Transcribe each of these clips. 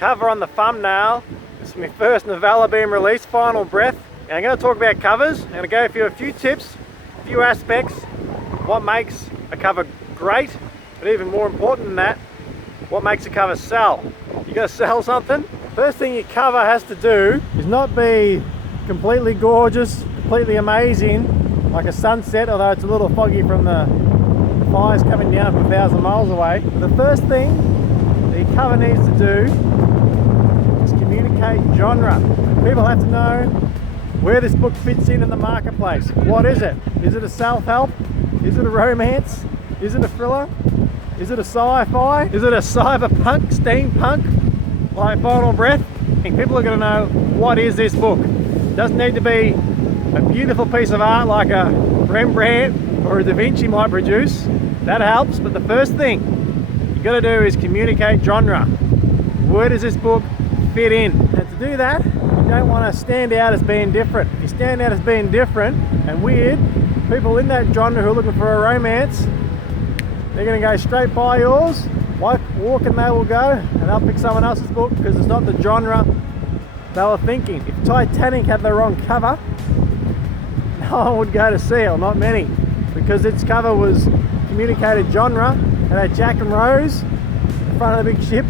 cover on the thumbnail. This is my first novella being released, Final Breath. And I'm going to talk about covers. I'm going to go through a few tips, a few aspects, what makes a cover great, but even more important than that, what makes a cover sell. You got to sell something. First thing your cover has to do is not be completely gorgeous, completely amazing, like a sunset, although it's a little foggy from the fires coming down from 1,000 miles away. But the first thing that your cover needs to do is communicate genre. People have to know where this book fits in the marketplace. What is it? Is it a self-help? Is it a romance? Is it a thriller? Is it a sci-fi? Is it a cyberpunk, steampunk, like Final Breath? I think people are going to know, what is this book? It doesn't need to be a beautiful piece of art like a Rembrandt or a Da Vinci might produce. That helps, but the first thing you got to do is communicate genre. Where does this book fit in? And to do that, you don't want to stand out as being different. If you stand out as being different and weird, people in that genre who are looking for a romance, they're going to go straight by yours, walking they will go, and they'll pick someone else's book because it's not the genre they were thinking. If Titanic had the wrong cover, no one would go to see it, or not many, because its cover was communicated genre, and had Jack and Rose in front of the big ship,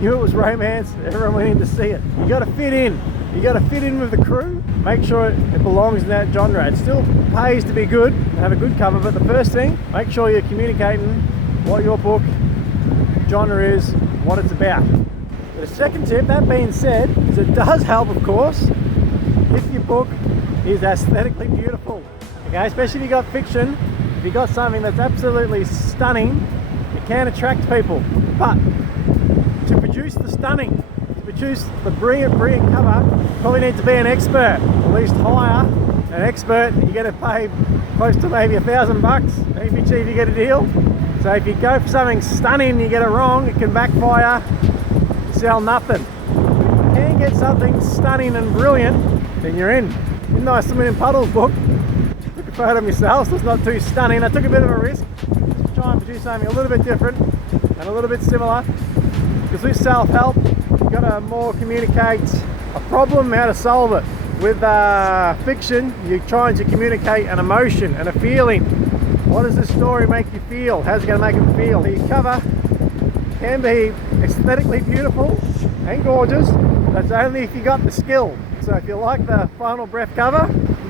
knew it was romance, everyone went in to see it. You got to fit in. You got to fit in with the crew, make sure it belongs in that genre. It still pays to be good and have a good cover, but the first thing, make sure you're communicating what your book genre is, what it's about. The second tip, that being said, is it does help, of course, if your book is aesthetically beautiful. Okay, especially if you got fiction, if you got something that's absolutely stunning, it can attract people. But to produce the stunning, produce the brilliant cover, you probably need to be an expert. At least hire an expert. You're going to pay close to maybe $1,000, maybe cheap if you get a deal. So if you go for something stunning and you get it wrong, it can backfire, sell nothing. If you can get something stunning and brilliant, then you're in. In my Swimming in Puddles book, I took a photo of myself, so it's not too stunning. I took a bit of a risk to try and produce something a little bit different and a little bit similar, because with self-help, you've got to more communicate a problem, how to solve it. With fiction, you're trying to communicate an emotion and a feeling. What does this story make you feel? How's it going to make them feel? The cover can be aesthetically beautiful and gorgeous. That's only if you got the skill. So if you like the Final Breath cover,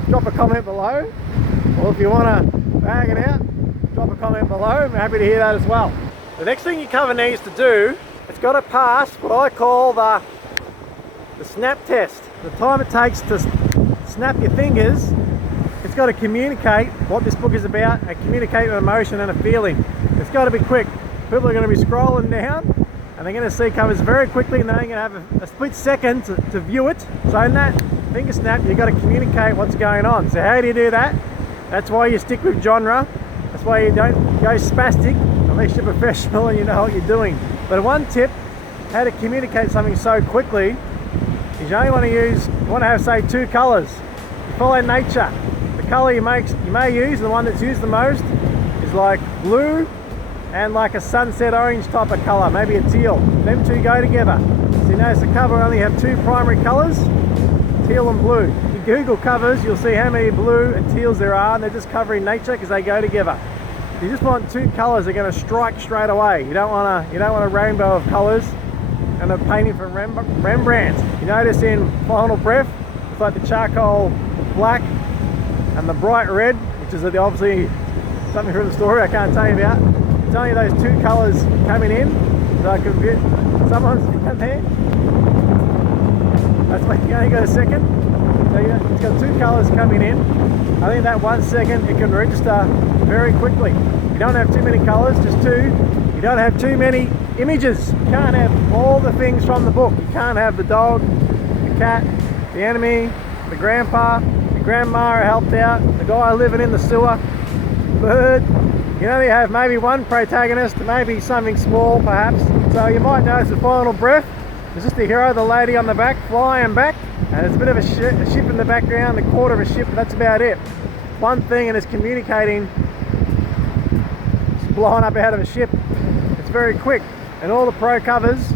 drop a comment below. Or if you want to bag it out, drop a comment below. I'm happy to hear that as well. The next thing your cover needs to do, it's got to pass what I call the snap test. The time it takes to snap your fingers, it's got to communicate what this book is about and communicate an emotion and a feeling. It's got to be quick. People are going to be scrolling down and they're going to see covers very quickly, and they're going to have a split second to view it. So in that finger snap, you've got to communicate what's going on. So how do you do that? That's why you stick with genre. That's why you don't go spastic unless you're professional and you know what you're doing. But one tip, how to communicate something so quickly, is you only want to have, say, 2 colours. You follow nature. The colour you may use, the one that's used the most, is like blue and like a sunset orange type of colour, maybe a teal. Them two go together. So you notice the cover only have 2 primary colours, teal and blue. If you Google covers, you'll see how many blue and teals there are, and they're just covering nature because they go together. You just want 2 colours that are going to strike straight away. You don't want a rainbow of colours and a painting from Rembrandt. You notice in Final Breath, it's like the charcoal black and the bright red, which is obviously something from the story I can't tell you about. It's only those 2 colours coming in, so I can fit someone's down there. That's why you only got a second. So it's got 2 colours coming in. I think that 1 second it can register very quickly. You don't have too many colours, just 2. You don't have too many images. You can't have all the things from the book. You can't have the dog, the cat, the enemy, the grandpa, the grandma who helped out, the guy living in the sewer, bird. You can only have maybe 1 protagonist, maybe something small perhaps. So you might notice the Final Breath, there's just the hero, the lady on the back, flying back, and there's a bit of a ship in the background, the quarter of a ship, but that's about it. One thing, and it's communicating, it's blowing up out of a ship. It's very quick. And all the pro covers,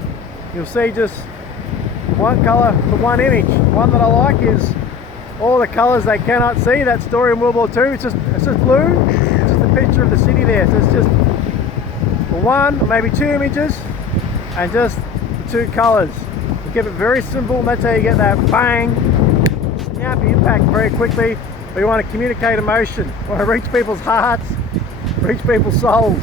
you'll see just one colour for one image. One that I like is all the colours they cannot see. That story in World War II, it's just blue. It's just a picture of the city there. So it's just one or maybe two images and just two colours. You keep it very simple, and that's how you get that bang, snappy impact very quickly. But you want to communicate emotion, you want to reach people's hearts, reach people's souls.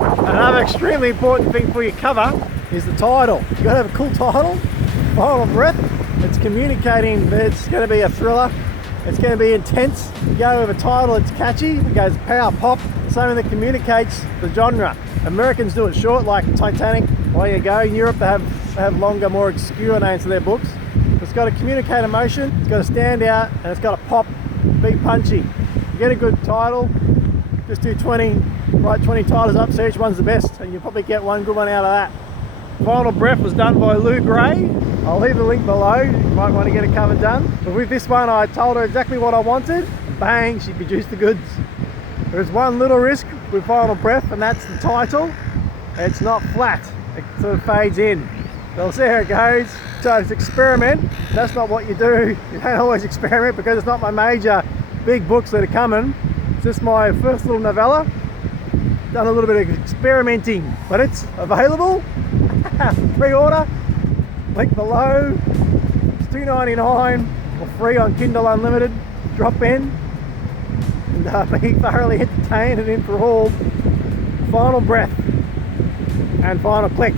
Another extremely important thing for your cover is the title. You've got to have a cool title. Final Breath, it's communicating that it's going to be a thriller, it's going to be intense. You go with a title, it's catchy, it goes power pop, something that communicates the genre. Americans do it short, like Titanic. Away you go. In Europe they have longer, more obscure names to their books. It's got to communicate emotion, it's got to stand out, and it's got to pop, be punchy. You get a good title, just do 20, write 20 titles up, see which one's the best, and you'll probably get one good one out of that. Final Breath was done by Lou Gray. I'll leave the link below, you might want to get a cover done. But with this one, I told her exactly what I wanted. Bang, she produced the goods. There's one little risk with Final Breath, and that's the title. It's not flat, it sort of fades in. We'll see how it goes. So it's experiment, that's not what you do. You don't always experiment because it's not my major big books that are coming. It's just my first little novella. Done a little bit of experimenting, but it's available. Pre-order, link below. It's $2.99 or free on Kindle Unlimited. Drop in and be thoroughly entertained and enthralled. Final Breath and Final Click.